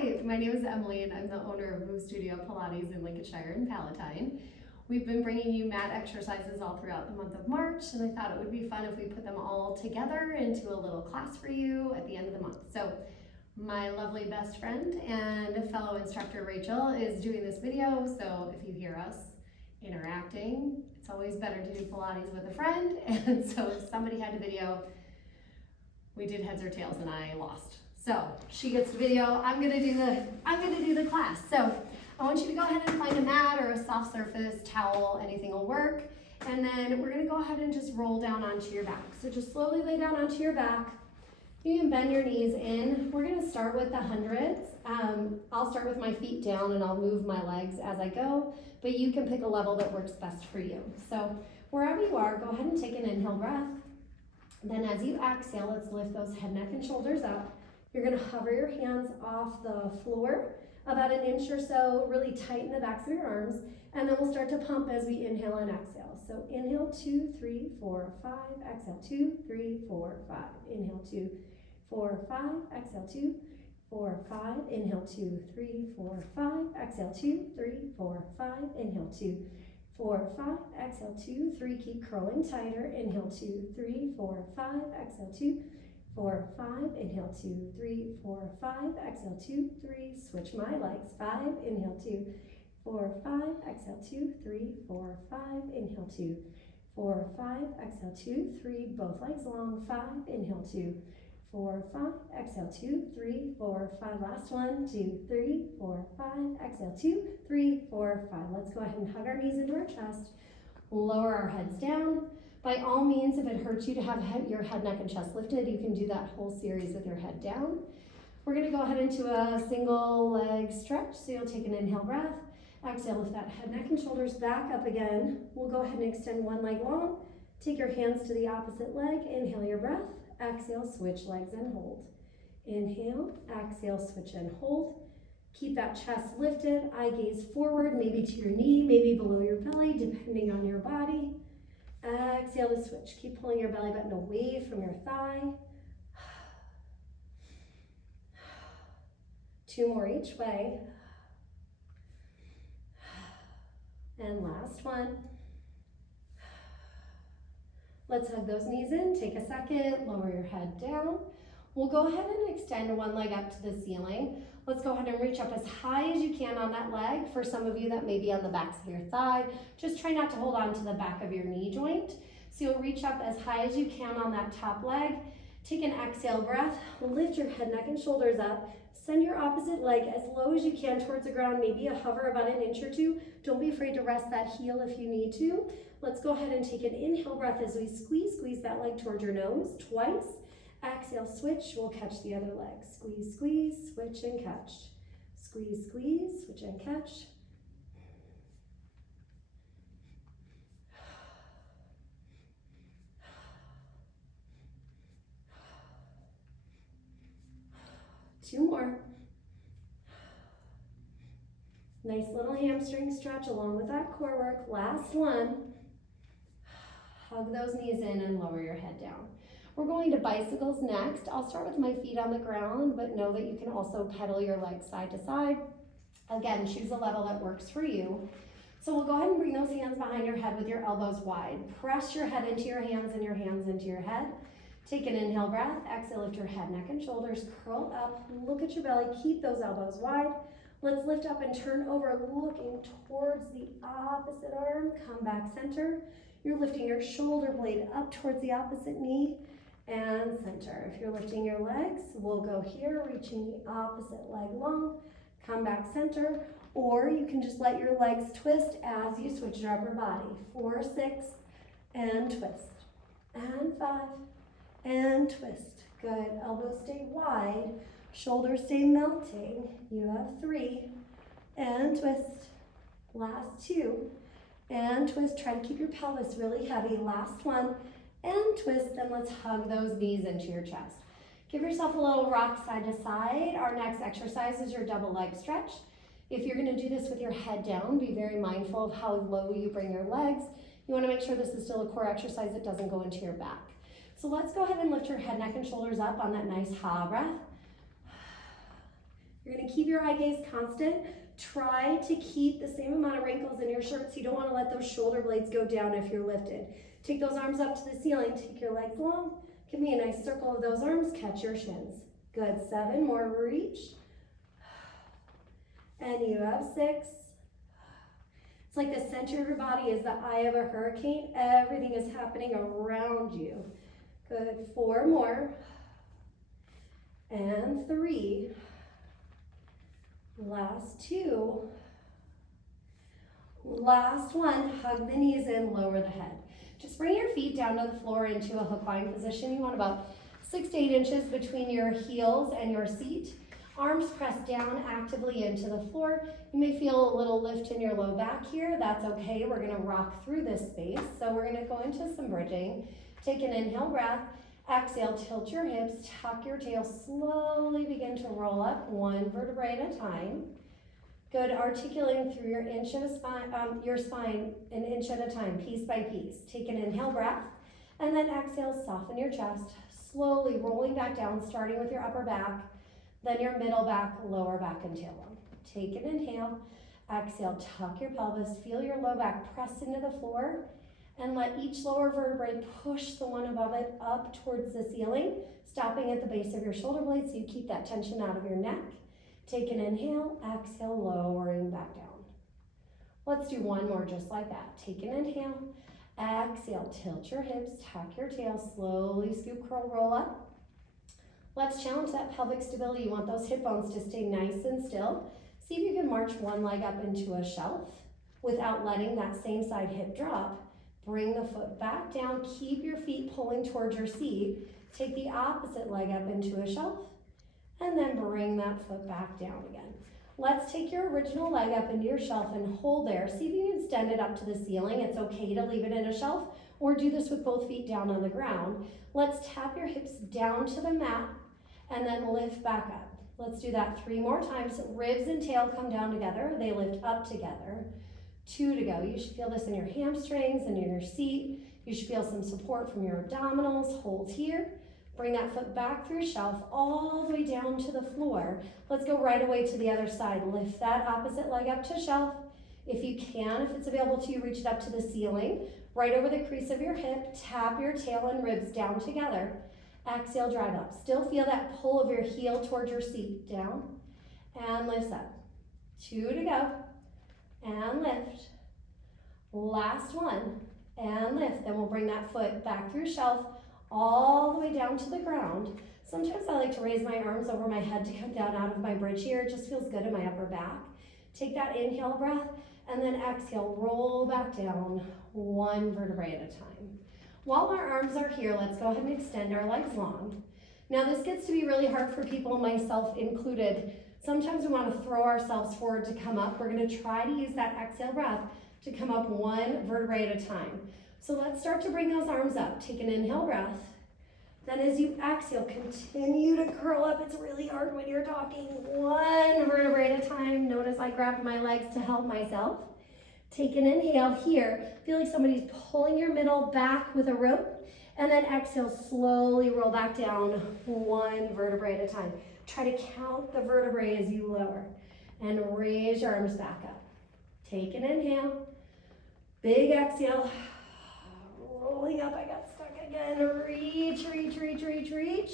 Hi, my name is Emily and I'm the owner of Move Studio Pilates in Lincolnshire and Palatine. We've been bringing you mat exercises all throughout the month of March, and I thought it would be fun if we put them all together into a little class for you at the end of the month. So my lovely best friend and fellow instructor Rachel is doing this video, so if you hear us interacting, it's always better to do Pilates with a friend, and so somebody had to video. We did heads or tails and I lost. So she gets the video, I'm gonna do the class. So I want you to go ahead and find a mat or a soft surface, towel, anything will work. And then we're gonna go ahead and just roll down onto your back. So just slowly lay down onto your back. You can bend your knees in. We're gonna start with the hundreds. I'll start with my feet down and I'll move my legs as I go, but you can pick a level that works best for you. So wherever you are, go ahead and take an inhale breath. Then as you exhale, let's lift those head, neck, and shoulders up. You're gonna hover your hands off the floor about an inch or so, really tighten the backs of your arms, and then we'll start to pump as we inhale and exhale. So inhale, 2, 3, 4, 5, exhale, 2, 3, 4, 5. Inhale, 2, 4, 5, exhale, 2, 4, 5. Inhale, 2, 3, 4, 5, exhale, 2, 3, 4, 5. Inhale, 2, 4, 5, exhale, 2, 3, keep curling tighter. Inhale, 2, 3, 4, 5, exhale, 2, 4, 5, inhale, 2, 3, 4, 5, exhale, 2, 3, switch my legs, 5, inhale, 2, 4, 5, exhale, 2, 3, 4, 5, inhale, 2, 4, 5, exhale, 2, 3, both legs long, 5, inhale, 2, 4, 5, exhale, 2, 3, 4, 5, last one, 2, 3, 4, 5, exhale, 2, 3, 4, 5. Let's go ahead and hug our knees into our chest, lower our heads down. By all means, if it hurts you to have your head, neck, and chest lifted, you can do that whole series with your head down. We're gonna go ahead into a single leg stretch. So you'll take an inhale breath, exhale, lift that head, neck, and shoulders back up again. We'll go ahead and extend one leg long. Take your hands to the opposite leg, inhale your breath, exhale, switch legs and hold. Inhale, exhale, switch and hold. Keep that chest lifted, eye gaze forward, maybe to your knee, maybe below your belly, depending on your body. Exhale to switch. Keep pulling your belly button away from your thigh. 2 more each way. And last one. Let's hug those knees in. Take a second, lower your head down. We'll go ahead and extend one leg up to the ceiling. Let's go ahead and reach up as high as you can on that leg. For some of you, that may be on the backs of your thigh. Just try not to hold on to the back of your knee joint. So you'll reach up as high as you can on that top leg. Take an exhale breath. Lift your head, neck, and shoulders up. Send your opposite leg as low as you can towards the ground, maybe a hover about an inch or two. Don't be afraid to rest that heel if you need to. Let's go ahead and take an inhale breath as we squeeze that leg towards your nose twice. Exhale, switch, we'll catch the other leg. Squeeze, squeeze, switch and catch. Squeeze, squeeze, switch and catch. Two more. Nice little hamstring stretch along with that core work. Last one. Hug those knees in and lower your head down. We're going to bicycles next. I'll start with my feet on the ground, but know that you can also pedal your legs side to side. Again, choose a level that works for you. So we'll go ahead and bring those hands behind your head with your elbows wide. Press your head into your hands and your hands into your head. Take an inhale breath, exhale, lift your head, neck, and shoulders, curl up, look at your belly, keep those elbows wide. Let's lift up and turn over, looking towards the opposite arm, come back center. You're lifting your shoulder blade up towards the opposite knee and center. If you're lifting your legs, we'll go here, reaching the opposite leg long, come back center, or you can just let your legs twist as you switch your upper body. 4, 6, and twist, and 5, and twist. Good, elbows stay wide, shoulders stay melting. You have 3, and twist. Last 2, and twist. Try to keep your pelvis really heavy. Last one, and twist. Then let's hug those knees into your chest. Give yourself a little rock side to side. Our next exercise is your double leg stretch. If you're gonna do this with your head down, be very mindful of how low you bring your legs. You wanna make sure this is still a core exercise that doesn't go into your back. So let's go ahead and lift your head, neck, and shoulders up on that nice ha breath. You're gonna keep your eye gaze constant. Try to keep the same amount of wrinkles in your shirt, so you don't wanna let those shoulder blades go down if you're lifted. Take those arms up to the ceiling, take your legs long. Give me a nice circle of those arms, catch your shins. Good, 7 more, reach. And you have 6. It's like the center of your body is the eye of a hurricane. Everything is happening around you. Good, 4 more. And 3. Last 2. Last one, hug the knees in, lower the head. Just bring your feet down to the floor into a hook line position. You want about 6 to 8 inches between your heels and your seat. Arms pressed down actively into the floor. You may feel a little lift in your low back here. That's okay. We're gonna rock through this space. So we're gonna go into some bridging. Take an inhale breath. Exhale, tilt your hips, tuck your tail, slowly begin to roll up 1 vertebrae at a time. Good, articulating through your spine an inch at a time, piece by piece. Take an inhale breath, and then exhale, soften your chest, slowly rolling back down, starting with your upper back, then your middle back, lower back, and tailbone. Take an inhale, exhale, tuck your pelvis, feel your low back press into the floor, and let each lower vertebrae push the one above it up towards the ceiling, stopping at the base of your shoulder blades so you keep that tension out of your neck. Take an inhale, exhale, lowering back down. Let's do 1 more just like that. Take an inhale, exhale, tilt your hips, tuck your tail, slowly scoop, curl, roll up. Let's challenge that pelvic stability. You want those hip bones to stay nice and still. See if you can march one leg up into a shelf without letting that same side hip drop. Bring the foot back down, keep your feet pulling towards your seat. Take the opposite leg up into a shelf, and then bring that foot back down again. Let's take your original leg up into your shelf and hold there. See if you can extend it up to the ceiling. It's okay to leave it in a shelf, or do this with both feet down on the ground. Let's tap your hips down to the mat, and then lift back up. Let's do that 3 more times. Ribs and tail come down together. They lift up together. 2 to go. You should feel this in your hamstrings and in your seat. You should feel some support from your abdominals. Hold here. Bring that foot back through shelf all the way down to the floor. Let's go right away to the other side. Lift that opposite leg up to shelf. If you can, if it's available to you, reach it up to the ceiling. Right over the crease of your hip. Tap your tail and ribs down together. Exhale, drive up. Still feel that pull of your heel towards your seat. Down and lifts up. 2 to go. And lift. Last one. And lift. Then we'll bring that foot back through shelf all the way down to the ground. Sometimes I like to raise my arms over my head to come down out of my bridge here. It just feels good in my upper back. Take that inhale breath, and then exhale, roll back down 1 vertebrae at a time. While our arms are here, let's go ahead and extend our legs long. Now this gets to be really hard for people, myself included. Sometimes we want to throw ourselves forward to come up. We're going to try to use that exhale breath to come up 1 vertebrae at a time. So let's start to bring those arms up. Take an inhale breath. Then as you exhale, continue to curl up. It's really hard when you're talking. 1 vertebrae at a time. Notice I grabbed my legs to help myself. Take an inhale here. Feel like somebody's pulling your middle back with a rope. And then exhale, slowly roll back down 1 vertebrae at a time. Try to count the vertebrae as you lower. And raise your arms back up. Take an inhale. Big exhale. Rolling up, I got stuck again. Reach, reach, reach, reach, reach.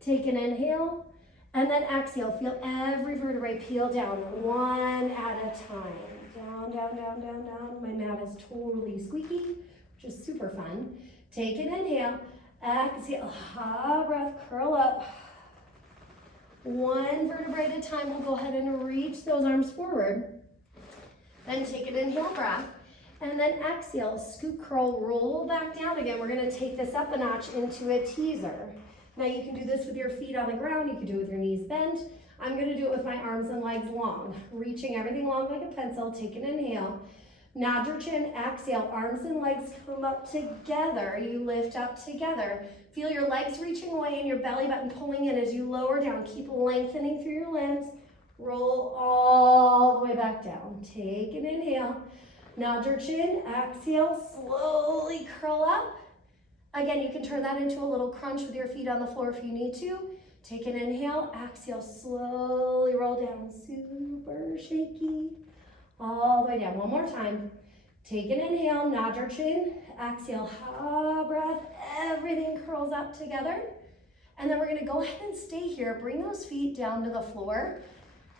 Take an inhale, and then exhale. Feel every vertebrae peel down 1 at a time. Down, down, down, down, down. My mat is totally squeaky, which is super fun. Take an inhale, exhale, breath, curl up. 1 vertebrae at a time. We'll go ahead and reach those arms forward. Then take an inhale breath. And then exhale, scoop, curl, roll back down again. We're gonna take this up a notch into a teaser. Now you can do this with your feet on the ground. You can do it with your knees bent. I'm gonna do it with my arms and legs long. Reaching everything long like a pencil. Take an inhale. Nod your chin, exhale. Arms and legs come up together. You lift up together. Feel your legs reaching away and your belly button pulling in as you lower down. Keep lengthening through your limbs. Roll all the way back down. Take an inhale. Nod your chin, exhale, slowly curl up. Again, you can turn that into a little crunch with your feet on the floor if you need to. Take an inhale, exhale, slowly roll down, super shaky, all the way down. One more time. Take an inhale, nod your chin, exhale, ha breath, everything curls up together. And then we're gonna go ahead and stay here, bring those feet down to the floor,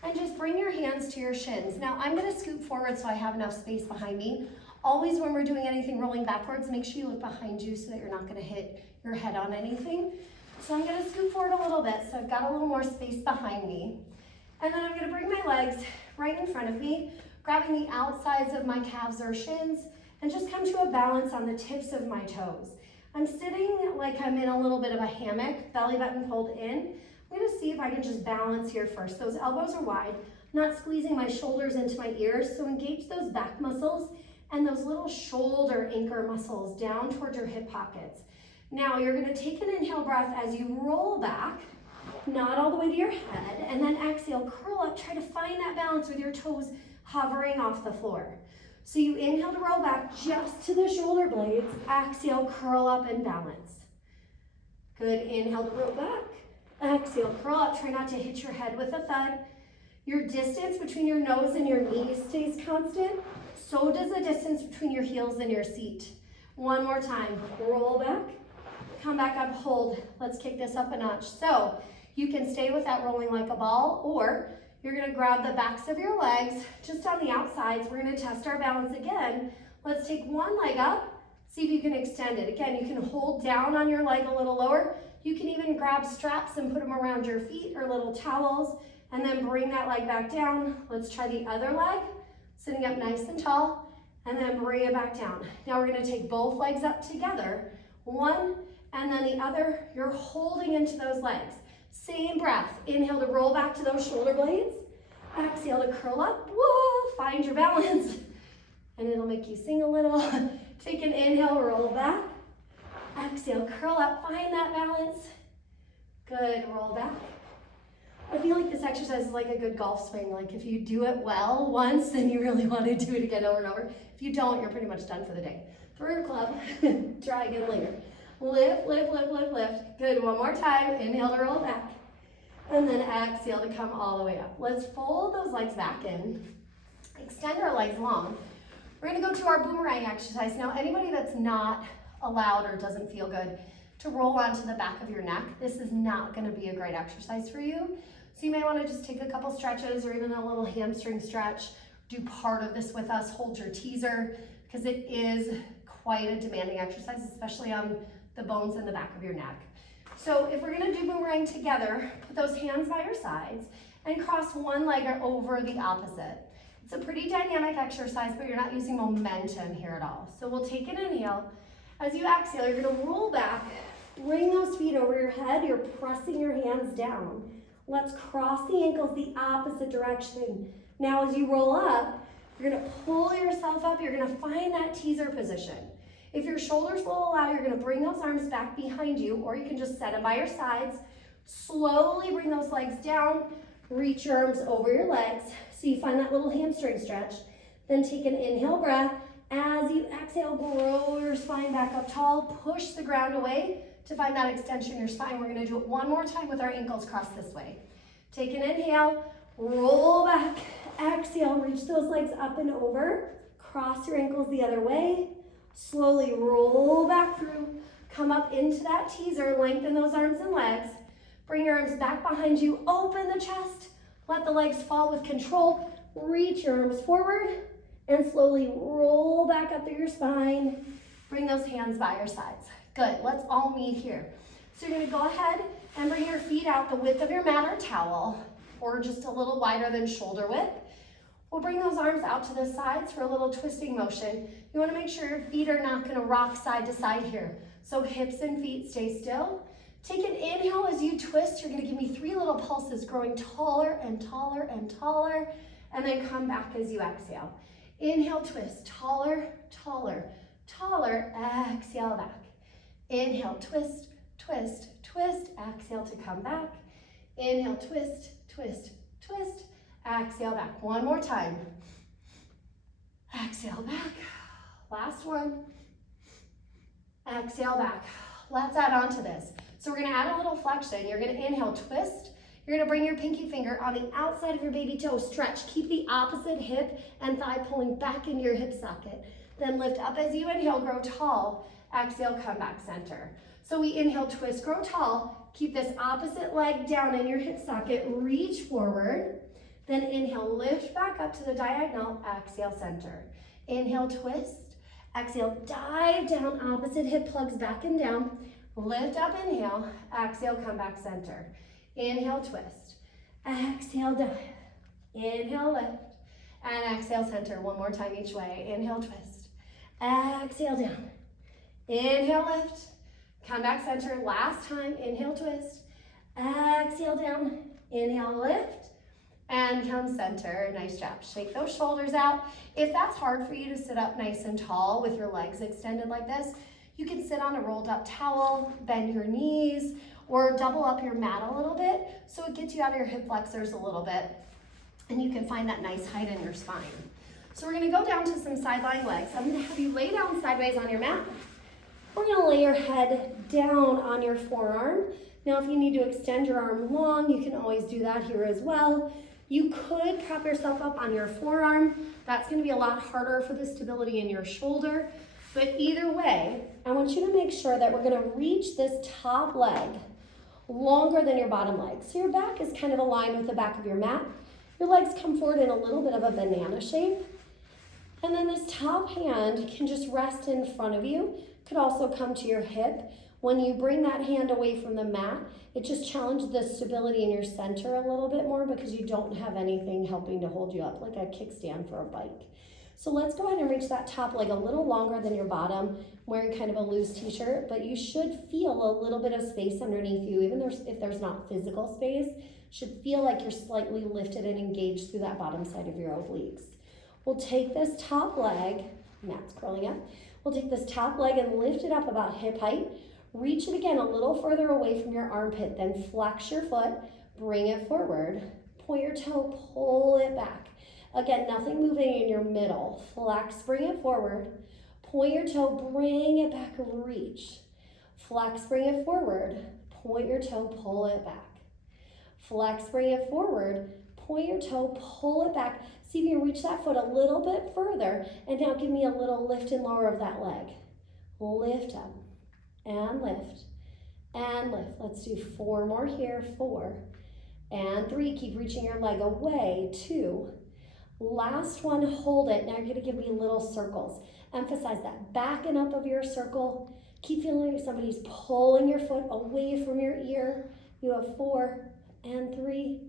and just bring your hands to your shins. Now I'm gonna scoot forward so I have enough space behind me. Always when we're doing anything rolling backwards, make sure you look behind you so that you're not gonna hit your head on anything. So I'm gonna scoot forward a little bit so I've got a little more space behind me. And then I'm gonna bring my legs right in front of me, grabbing the outsides of my calves or shins, and just come to a balance on the tips of my toes. I'm sitting like I'm in a little bit of a hammock, belly button pulled in. I'm gonna see if I can just balance here first. Those elbows are wide, not squeezing my shoulders into my ears, so engage those back muscles and those little shoulder anchor muscles down towards your hip pockets. Now you're gonna take an inhale breath as you roll back, nod all the way to your head, and then exhale, curl up, try to find that balance with your toes hovering off the floor. So you inhale to roll back just to the shoulder blades, exhale, curl up and balance. Good, inhale to roll back, exhale, curl up, try not to hit your head with a thud. Your distance between your nose and your knees stays constant, so does the distance between your heels and your seat. One more time, roll back, come back up, hold. Let's kick this up a notch. So you can stay with that rolling like a ball, or you're gonna grab the backs of your legs just on the outsides. We're gonna test our balance again. Let's take one leg up, see if you can extend it. Again, you can hold down on your leg a little lower. You can even grab straps and put them around your feet or little towels, and then bring that leg back down. Let's try the other leg, sitting up nice and tall, and then bring it back down. Now we're gonna take both legs up together, one and then the other. You're holding into those legs. Same breath, inhale to roll back to those shoulder blades, exhale to curl up, whoa, find your balance, and it'll make you sing a little. Take an inhale, roll back, exhale, curl up, find that balance, good, roll back. I feel like this exercise is like a good golf swing. Like if you do it well once, then you really want to do it again over and over. If you don't, you're pretty much done for the day. Throw your club, try again later. Lift, lift, lift, lift, lift. Good, one more time. Inhale to roll back. And then exhale to come all the way up. Let's fold those legs back in. Extend our legs long. We're gonna go to our boomerang exercise. Now, anybody that's not allowed or doesn't feel good to roll onto the back of your neck, this is not gonna be a great exercise for you. So you may wanna just take a couple stretches or even a little hamstring stretch. Do part of this with us. Hold your teaser, because it is quite a demanding exercise, especially on the bones in the back of your neck. So if we're gonna do boomerang together, put those hands by your sides and cross one leg over the opposite. It's a pretty dynamic exercise, but you're not using momentum here at all. So we'll take an inhale. As you exhale, you're gonna roll back, bring those feet over your head, you're pressing your hands down. Let's cross the ankles the opposite direction. Now as you roll up, you're gonna pull yourself up, you're gonna find that teaser position. If your shoulders will allow, you're gonna bring those arms back behind you, or you can just set them by your sides. Slowly bring those legs down, reach your arms over your legs, so you find that little hamstring stretch. Then take an inhale breath. As you exhale, grow your spine back up tall, push the ground away to find that extension in your spine. We're gonna do it one more time with our ankles crossed this way. Take an inhale, roll back, exhale, reach those legs up and over, cross your ankles the other way. Slowly roll back through, come up into that teaser, lengthen those arms and legs, bring your arms back behind you, open the chest, let the legs fall with control, reach your arms forward, and slowly roll back up through your spine, bring those hands by your sides. Good, let's all meet here. So you're gonna go ahead and bring your feet out the width of your mat or towel, or just a little wider than shoulder width. We'll bring those arms out to the sides for a little twisting motion. You wanna make sure your feet are not gonna rock side to side here. So hips and feet stay still. Take an inhale as you twist. You're gonna give me 3 little pulses, growing taller and taller and taller, and then come back as you exhale. Inhale, twist, taller, taller, taller, exhale back. Inhale, twist, twist, twist, exhale to come back. Inhale, twist, twist, twist, exhale back. One more time. Exhale back. Last one. Exhale back. Let's add on to this. So we're gonna add a little flexion. You're gonna inhale, twist. You're gonna bring your pinky finger on the outside of your baby toe, stretch. Keep the opposite hip and thigh pulling back into your hip socket. Then lift up as you inhale, grow tall. Exhale, come back center. So we inhale, twist, grow tall. Keep this opposite leg down in your hip socket, reach forward. Then inhale, lift back up to the diagonal, exhale, center. Inhale, twist. Exhale, dive down, opposite hip plugs back and down. Lift up, inhale, exhale, come back center. Inhale, twist. Exhale, dive. Inhale, lift. And exhale, center. One more time each way. Inhale, twist. Exhale, down. Inhale, lift. Come back center. Last time. Inhale, twist. Exhale, down. Inhale, lift. And come center. Nice job. Shake those shoulders out. If that's hard for you to sit up nice and tall with your legs extended like this, you can sit on a rolled up towel, bend your knees, or double up your mat a little bit so it gets you out of your hip flexors a little bit and you can find that nice height in your spine. So we're gonna go down to some side lying legs. I'm gonna have you lay down sideways on your mat. We're gonna lay your head down on your forearm. Now if you need to extend your arm long, you can always do that here as well. You could prop yourself up on your forearm. That's gonna be a lot harder for the stability in your shoulder. But either way, I want you to make sure that we're gonna reach this top leg longer than your bottom leg. So your back is kind of aligned with the back of your mat. Your legs come forward in a little bit of a banana shape. And then this top hand can just rest in front of you. Could also come to your hip. When you bring that hand away from the mat, it just challenges the stability in your center a little bit more because you don't have anything helping to hold you up, like a kickstand for a bike. So let's go ahead and reach that top leg a little longer than your bottom. I'm wearing kind of a loose t-shirt, but you should feel a little bit of space underneath you, even if there's not physical space. Should feel like you're slightly lifted and engaged through that bottom side of your obliques. We'll take this top leg, Matt's curling up. We'll take this top leg and lift it up about hip height. Reach it again a little further away from your armpit, then flex your foot, bring it forward, point your toe, pull it back. Again, nothing moving in your middle. Flex, bring it forward, point your toe, bring it back, reach. Flex, bring it forward, point your toe, pull it back. Flex, bring it forward, point your toe, pull it back. See if you can reach that foot a little bit further, and now give me a little lift and lower of that leg. Lift up, and lift, and lift. Let's do 4 more here, 4, and 3. Keep reaching your leg away, 2. Last one, hold it. Now you're gonna give me little circles. Emphasize that back and up of your circle. Keep feeling like somebody's pulling your foot away from your ear. You have 4, and 3,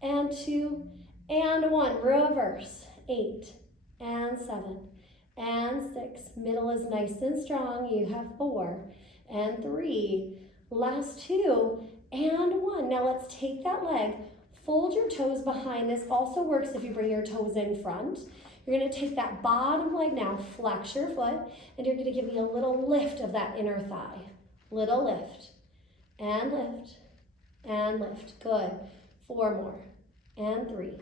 and 2, and 1. Reverse, 8, and 7, and 6. Middle is nice and strong. You have 4, and 3. Last 2, and 1. Now let's take that leg, fold your toes behind. This also works if you bring your toes in front. You're gonna take that bottom leg now, flex your foot, and you're gonna give me a little lift of that inner thigh. Little lift, and lift, and lift. Good. 4 more, and 3,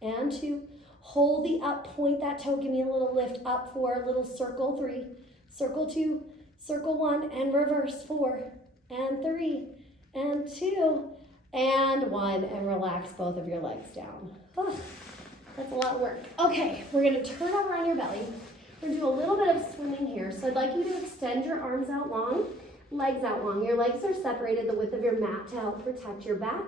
and 2. Hold the up, point that toe, give me a little lift up, 4, little circle, 3, circle 2, circle 1, and reverse, 4, and 3, and 2, and 1, and relax both of your legs down. Oh, that's a lot of work. Okay, we're gonna turn over on your belly. We're gonna do a little bit of swimming here. So I'd like you to extend your arms out long, legs out long. Your legs are separated the width of your mat to help protect your back.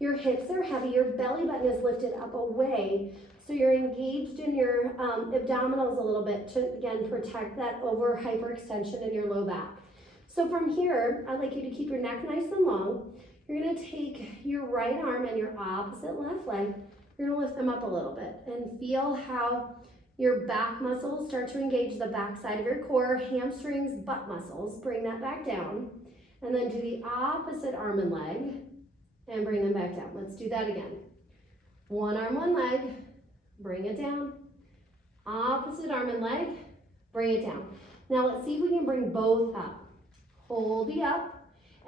Your hips are heavy, your belly button is lifted up away, so you're engaged in your abdominals a little bit to, again, protect that over hyperextension in your low back. So from here, I'd like you to keep your neck nice and long. You're gonna take your right arm and your opposite left leg, you're gonna lift them up a little bit and feel how your back muscles start to engage the back side of your core, hamstrings, butt muscles, bring that back down, and then do the opposite arm and leg, and bring them back down. Let's do that again. One arm, one leg, bring it down. Opposite arm and leg, bring it down. Now let's see if we can bring both up. Hold the up,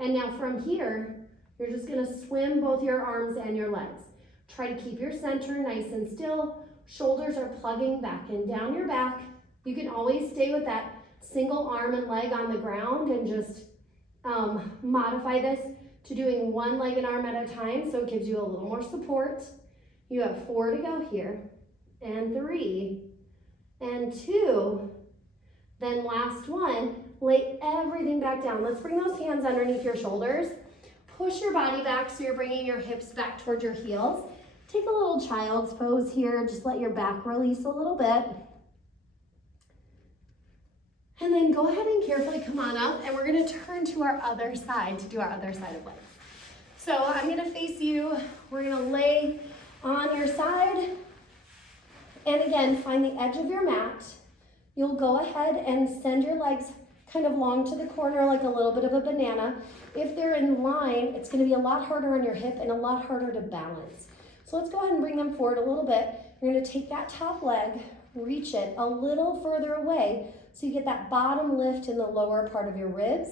and now from here, you're just gonna swim both your arms and your legs. Try to keep your center nice and still. Shoulders are plugging back and down your back. You can always stay with that single arm and leg on the ground and just modify this to doing one leg and arm at a time, so it gives you a little more support. You have 4 to go here, and 3, and 2, then last one. Lay everything back down. Let's bring those hands underneath your shoulders. Push your body back so you're bringing your hips back towards your heels. Take a little child's pose here. Just let your back release a little bit. And then go ahead and carefully come on up, and we're gonna turn to our other side to do our other side of legs. So I'm gonna face you. We're gonna lay on your side. And again, find the edge of your mat. You'll go ahead and send your legs kind of long to the corner like a little bit of a banana. If they're in line, it's gonna be a lot harder on your hip and a lot harder to balance. So let's go ahead and bring them forward a little bit. You're gonna take that top leg, reach it a little further away so you get that bottom lift in the lower part of your ribs.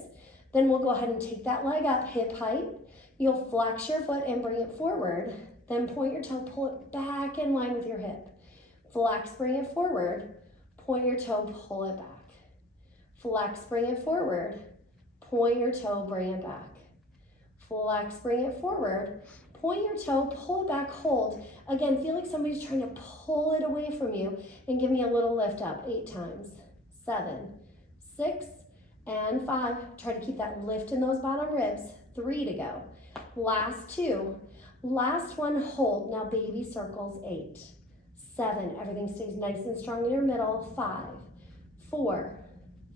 Then we'll go ahead and take that leg up hip height. You'll flex your foot and bring it forward. Then point your toe, pull it back in line with your hip. Flex, bring it forward. Point your toe, pull it back. Flex, bring it forward. Point your toe, bring it back. Flex, bring it forward. Point your toe, pull it back, hold. Again, feel like somebody's trying to pull it away from you, and give me a little lift up. 8 times. 7, 6, and 5. Try to keep that lift in those bottom ribs. 3 to go. Last 2. Last one, hold. Now baby circles. 8, 7. Everything stays nice and strong in your middle. 5, 4,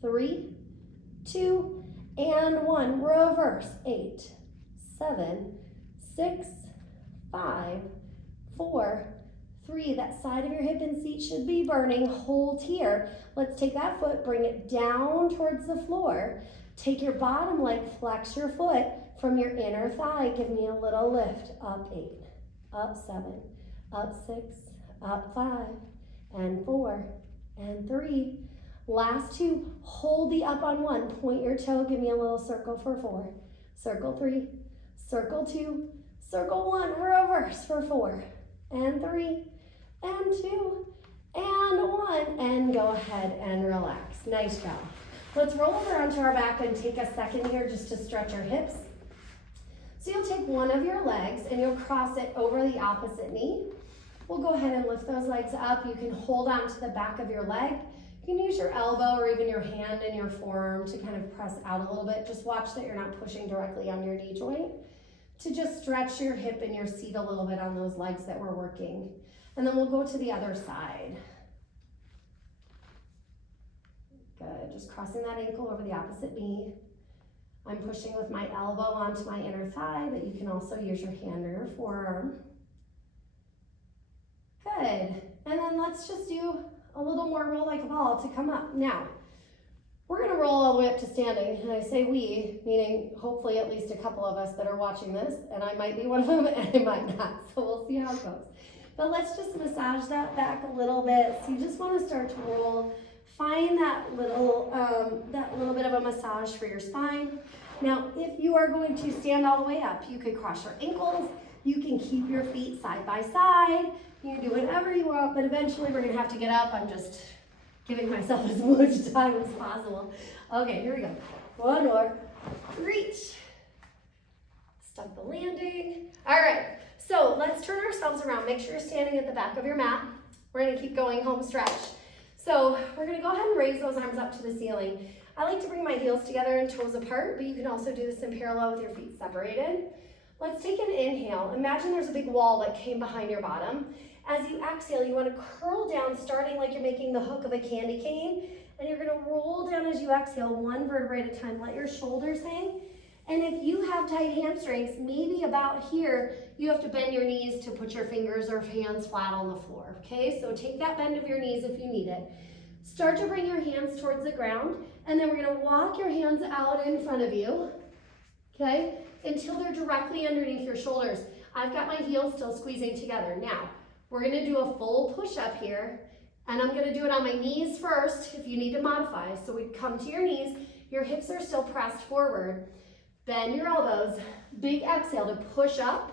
3, 2, and 1. Reverse. 8, 7, 6, 5, 4, 3. That side of your hip and seat should be burning. Hold here. Let's take that foot, bring it down towards the floor. Take your bottom leg, flex your foot from your inner thigh. Give me a little lift. Up 8, up 7, up 6, up 5, and 4, and 3. Last 2, hold the up on 1. Point your toe, give me a little circle for 4. Circle 3, circle 2, circle 1, reverse for 4, and 3, and 2, and 1, and go ahead and relax. Nice job. Let's roll over onto our back and take a second here just to stretch our hips. So you'll take one of your legs and you'll cross it over the opposite knee. We'll go ahead and lift those legs up. You can hold on to the back of your leg. You can use your elbow or even your hand and your forearm to kind of press out a little bit. Just watch that you're not pushing directly on your knee joint, to just stretch your hip and your seat a little bit on those legs that we're working. And then we'll go to the other side. Good, just crossing that ankle over the opposite knee. I'm pushing with my elbow onto my inner thigh, but you can also use your hand or your forearm. Good, and then let's just do a little more roll like a ball to come up. Now, we're gonna roll all the way up to standing, and I say we, meaning hopefully at least a couple of us that are watching this, and I might be one of them, and I might not, so we'll see how it goes. But let's just massage that back a little bit. So you just wanna start to roll. Find that little bit of a massage for your spine. Now, if you are going to stand all the way up, you could cross your ankles. You can keep your feet side by side. You can do whatever you want, but eventually we're gonna have to get up. I'm just giving myself as much time as possible. Okay, here we go. One more. Reach. Stuck the landing. All right, so let's turn ourselves around. Make sure you're standing at the back of your mat. We're gonna keep going, home stretch. So we're gonna go ahead and raise those arms up to the ceiling. I like to bring my heels together and toes apart, but you can also do this in parallel with your feet separated. Let's take an inhale. Imagine there's a big wall that came behind your bottom. As you exhale, you want to curl down, starting like you're making the hook of a candy cane, and you're going to roll down as you exhale, one vertebrae at a time. Let your shoulders hang. And if you have tight hamstrings, maybe about here, you have to bend your knees to put your fingers or hands flat on the floor, okay? So take that bend of your knees if you need it. Start to bring your hands towards the ground, and then we're going to walk your hands out in front of you, okay, until they're directly underneath your shoulders. I've got my heels still squeezing together. Now, we're going to do a full push-up here, and I'm going to do it on my knees first if you need to modify. So we come to your knees, your hips are still pressed forward. Bend your elbows, big exhale to push up.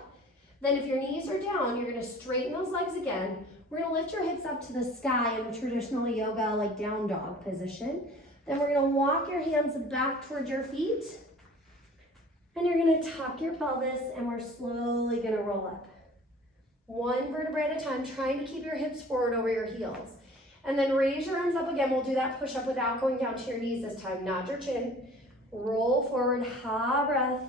Then if your knees are down, you're going to straighten those legs again. We're going to lift your hips up to the sky in a traditional yoga, like down dog position. Then we're going to walk your hands back towards your feet. And you're gonna tuck your pelvis and we're slowly gonna roll up. One vertebrae at a time, trying to keep your hips forward over your heels. And then raise your arms up again. We'll do that push up without going down to your knees this time. Nod your chin, roll forward, ha breath.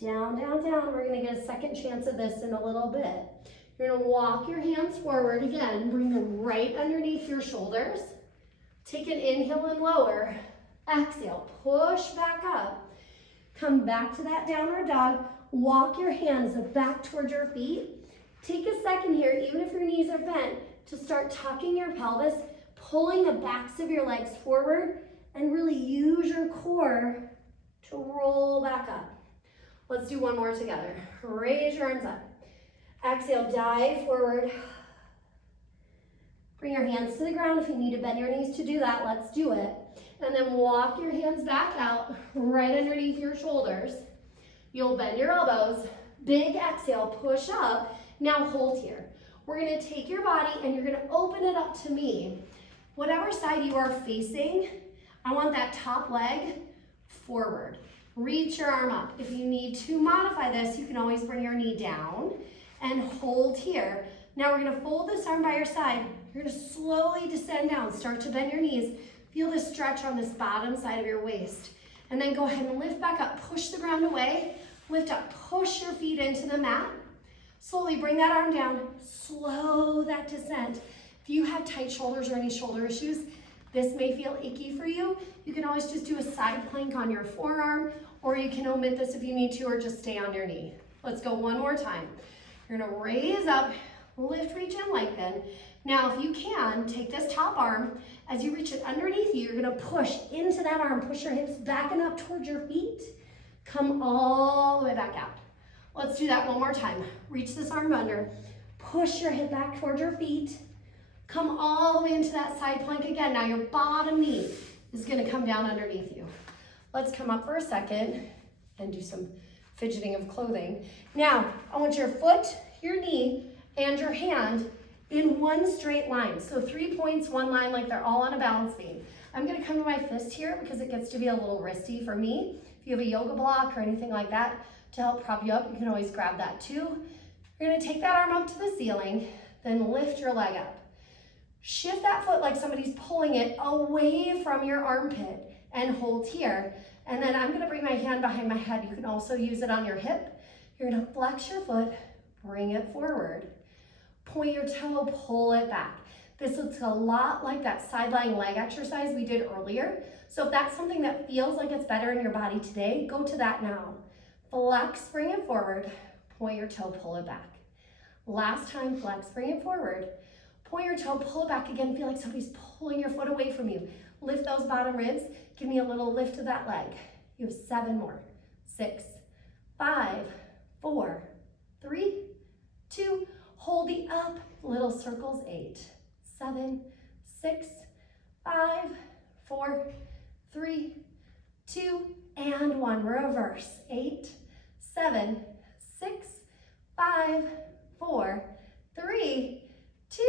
Down, down, down. We're gonna get a second chance of this in a little bit. You're gonna walk your hands forward again, bring them right underneath your shoulders. Take an inhale and lower. Exhale, push back up. Come back to that downward dog. Walk your hands back towards your feet. Take a second here, even if your knees are bent, to start tucking your pelvis, pulling the backs of your legs forward, and really use your core to roll back up. Let's do one more together. Raise your arms up. Exhale, dive forward. Bring your hands to the ground. If you need to bend your knees to do that, let's do it. And then walk your hands back out, right underneath your shoulders. You'll bend your elbows. Big exhale, push up. Now hold here. We're gonna take your body and you're gonna open it up to me. Whatever side you are facing, I want that top leg forward. Reach your arm up. If you need to modify this, you can always bring your knee down and hold here. Now we're gonna fold this arm by your side. You're gonna slowly descend down. Start to bend your knees. Feel the stretch on this bottom side of your waist. And then go ahead and lift back up. Push the ground away. Lift up. Push your feet into the mat. Slowly bring that arm down. Slow that descent. If you have tight shoulders or any shoulder issues, this may feel icky for you. You can always just do a side plank on your forearm, or you can omit this if you need to, or just stay on your knee. Let's go one more time. You're gonna raise up, lift, reach, and lengthen. Now, if you can, take this top arm. As you reach it underneath you, you're gonna push into that arm. Push your hips back and up towards your feet. Come all the way back out. Let's do that one more time. Reach this arm under. Push your hip back towards your feet. Come all the way into that side plank again. Now your bottom knee is gonna come down underneath you. Let's come up for a second and do some fidgeting of clothing. Now, I want your foot, your knee, and your hand in one straight line. So 3 points, one line, like they're all on a balance beam. I'm gonna come to my fist here because it gets to be a little wristy for me. If you have a yoga block or anything like that to help prop you up, you can always grab that too. You're gonna take that arm up to the ceiling, then lift your leg up. Shift that foot like somebody's pulling it away from your armpit and hold here. And then I'm gonna bring my hand behind my head. You can also use it on your hip. You're gonna flex your foot, bring it forward. Point your toe, pull it back. This looks a lot like that side lying leg exercise we did earlier. So if that's something that feels like it's better in your body today, go to that now. Flex, bring it forward, point your toe, pull it back. Last time, flex, bring it forward. Point your toe, pull it back again. Feel like somebody's pulling your foot away from you. Lift those bottom ribs. Give me a little lift of that leg. You have 7 more. 6, 5, 4, 3, 2. Hold the up. Little circles. 8, 7, 6, 5, 4, 3, 2, and 1. Reverse. 8, 7, 6, 5, 4, 3, 2,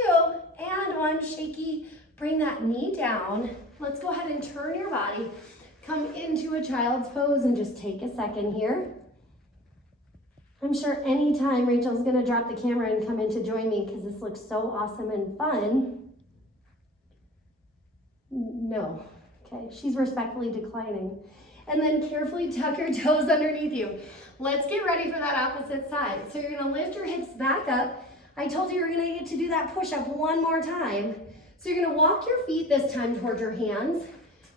and 1. Shaky. Bring that knee down. Let's go ahead and turn your body. Come into a child's pose and just take a second here. I'm sure anytime Rachel's gonna drop the camera and come in to join me because this looks so awesome and fun. No, okay, she's respectfully declining. And then carefully tuck your toes underneath you. Let's get ready for that opposite side. So you're gonna lift your hips back up. I told you you're gonna get to do that push-up one more time. So you're gonna walk your feet this time towards your hands.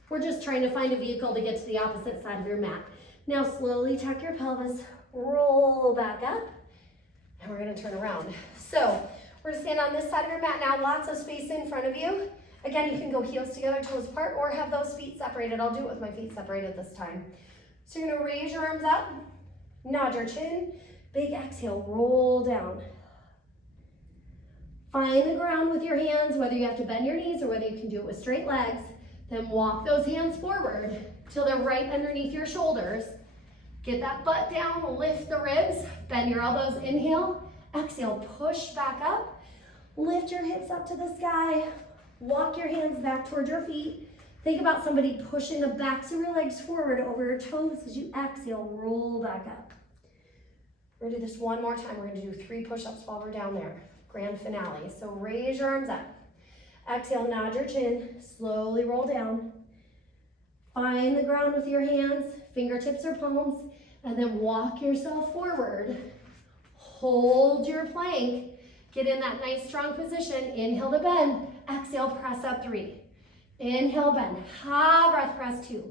We're just trying to find a vehicle to get to the opposite side of your mat. Now slowly tuck your pelvis, roll back up, and we're gonna turn around. So we're gonna stand on this side of your mat now, lots of space in front of you. Again, you can go heels together, toes apart, or have those feet separated. I'll do it with my feet separated this time. So you're gonna raise your arms up, nod your chin, big exhale, roll down. Find the ground with your hands, whether you have to bend your knees or whether you can do it with straight legs. Then walk those hands forward till they're right underneath your shoulders. Get that butt down, lift the ribs, bend your elbows, inhale, exhale, push back up. Lift your hips up to the sky. Walk your hands back towards your feet. Think about somebody pushing the backs of your legs forward over your toes as you exhale, roll back up. We're gonna do this one more time. We're gonna do 3 push-ups while we're down there. Grand finale. So raise your arms up. Exhale, nod your chin, slowly roll down. Find the ground with your hands, fingertips or palms, and then walk yourself forward. Hold your plank. Get in that nice strong position. Inhale to bend. Exhale, press up 3. Inhale, bend. Ha, breath, press 2.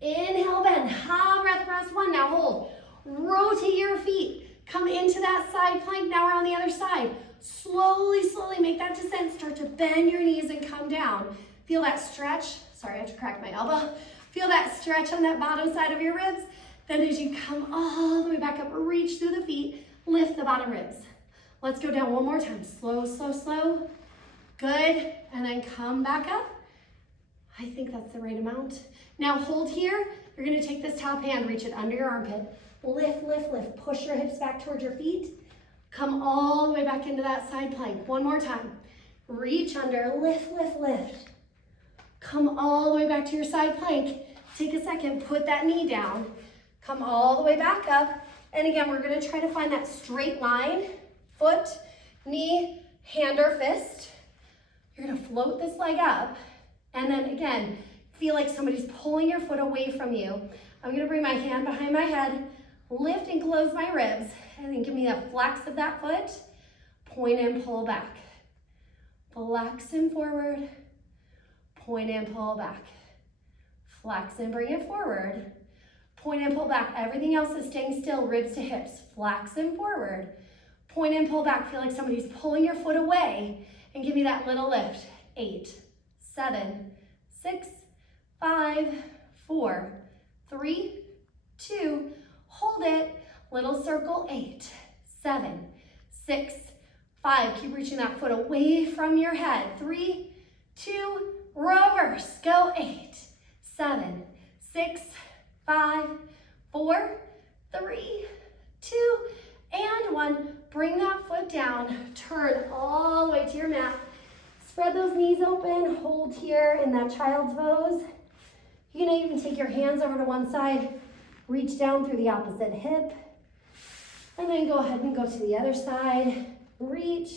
Inhale, bend. Ha, breath, press 1. Now hold. Rotate your feet. Come into that side plank. Now we're on the other side. Slowly, slowly make that descent. Start to bend your knees and come down. Feel that stretch. Sorry, I have to crack my elbow. Feel that stretch on that bottom side of your ribs. Then as you come all the way back up, reach through the feet, lift the bottom ribs. Let's go down one more time. Slow, slow, slow. Good. And then come back up. I think that's the right amount. Now hold here. You're gonna take this top hand, reach it under your armpit. Lift, lift, lift. Push your hips back towards your feet. Come all the way back into that side plank. One more time. Reach under, lift, lift, lift. Come all the way back to your side plank. Take a second, put that knee down. Come all the way back up. And again, we're gonna try to find that straight line. Foot, knee, hand or fist. You're gonna float this leg up. And then again, feel like somebody's pulling your foot away from you. I'm gonna bring my hand behind my head, lift and close my ribs, and then give me a flex of that foot. Point and pull back. Flex and forward. Point and pull back. Flex and bring it forward. Point and pull back. Everything else is staying still, ribs to hips. Flex and forward. Point and pull back. Feel like somebody's pulling your foot away, and give me that little lift. 8, 7, 6, 5, 4, 3, 2, hold it. Little circle, 8, 7, 6, 5. Keep reaching that foot away from your head. 3, 2, reverse. Go 8, 7, 6, 5, 4, 3, 2, and 1. Bring that foot down. Turn all the way to your mat. Spread those knees open. Hold here in that child's pose. You can even take your hands over to one side. Reach down through the opposite hip. And then go ahead and go to the other side. Reach.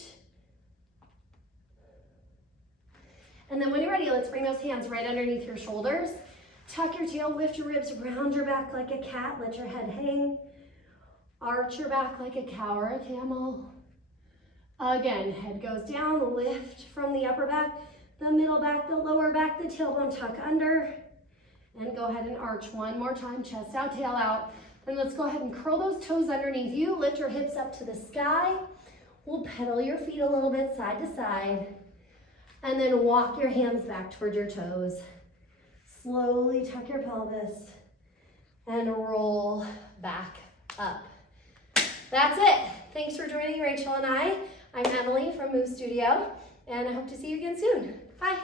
And then when you're ready, let's bring those hands right underneath your shoulders. Tuck your tail, lift your ribs, round your back like a cat. Let your head hang. Arch your back like a cow or a camel. Again, head goes down, lift from the upper back, the middle back, the lower back, the tailbone tuck under. And go ahead and arch one more time, chest out, tail out. Then let's go ahead and curl those toes underneath you. Lift your hips up to the sky. We'll pedal your feet a little bit side to side. And then walk your hands back toward your toes. Slowly tuck your pelvis and roll back up. That's it. Thanks for joining Rachel and I. I'm Emily from Move Studio, and I hope to see you again soon. Bye.